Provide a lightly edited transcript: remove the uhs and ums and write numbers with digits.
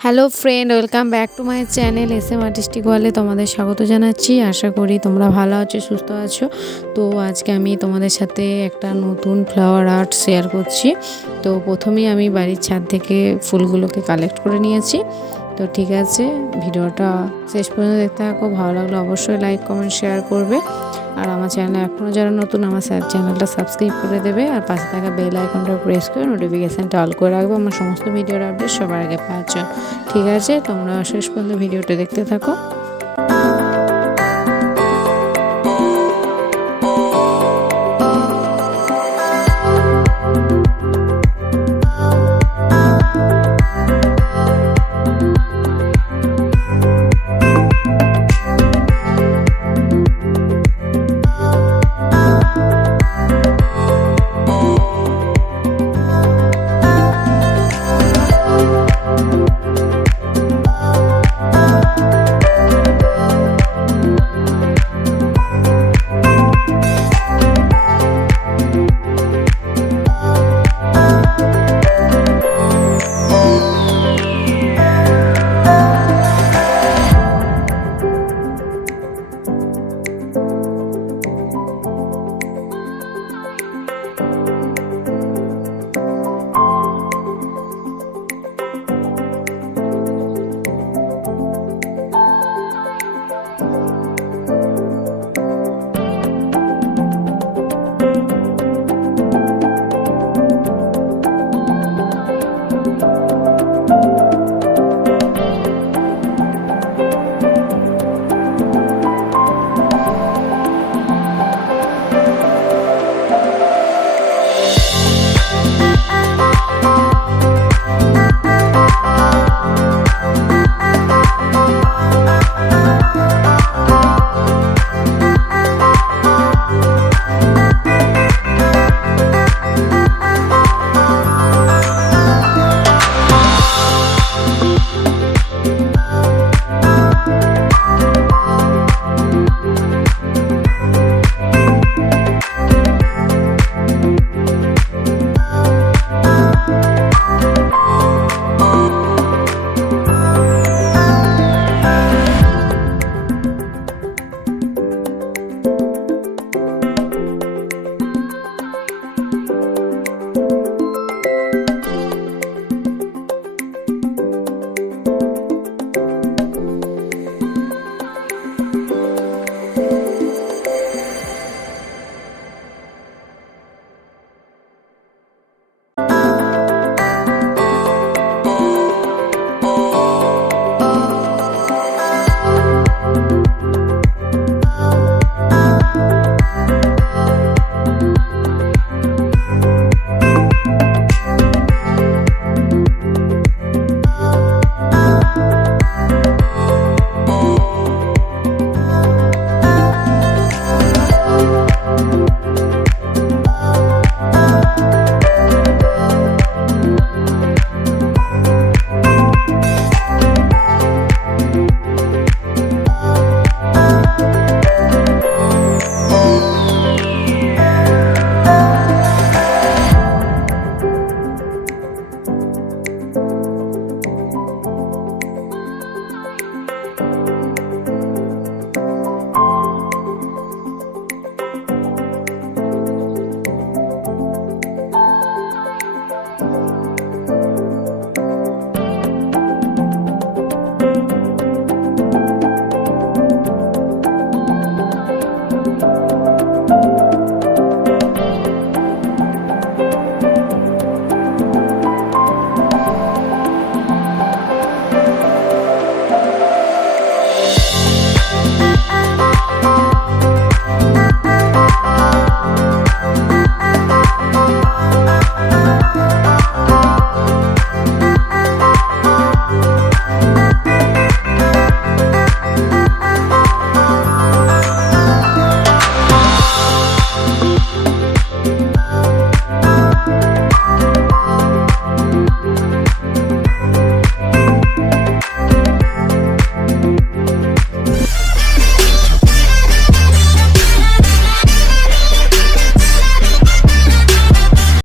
Hello friend, welcome back to my channel SM artistic ওয়ালে তোমাদের স্বাগত জানাচ্ছি। আশা করি তোমরা ভালো আছো, সুস্থ আছো। তো আজকে আমি তোমাদের সাথে একটা নতুন ফ্লাওয়ার আর্ট শেয়ার করছি। তো প্রথমেই আমি বাড়ির ছাদ থেকে ফুলগুলোকে কালেক্ট করে নিয়েছি। তো ঠিক আছে, ভিডিওটা শেষ পর্যন্ত দেখতে থাকো। ভালো লাগলে অবশ্যই লাইক, কমেন্ট, শেয়ার করবে। আর আমার চ্যানেলে এখনও যারা নতুন, আমার চ্যানেলটা সাবস্ক্রাইব করে দেবে। আর পাশে থাকা বেল আইকনটা প্রেস করে নোটিফিকেশানটা অল করে রাখবে, আমার সমস্ত ভিডিওর আপডেট সবার আগে পাওয়ার জন্য। ঠিক আছে, তোমরা শেষ পর্যন্ত ভিডিওটা দেখতে থাকো।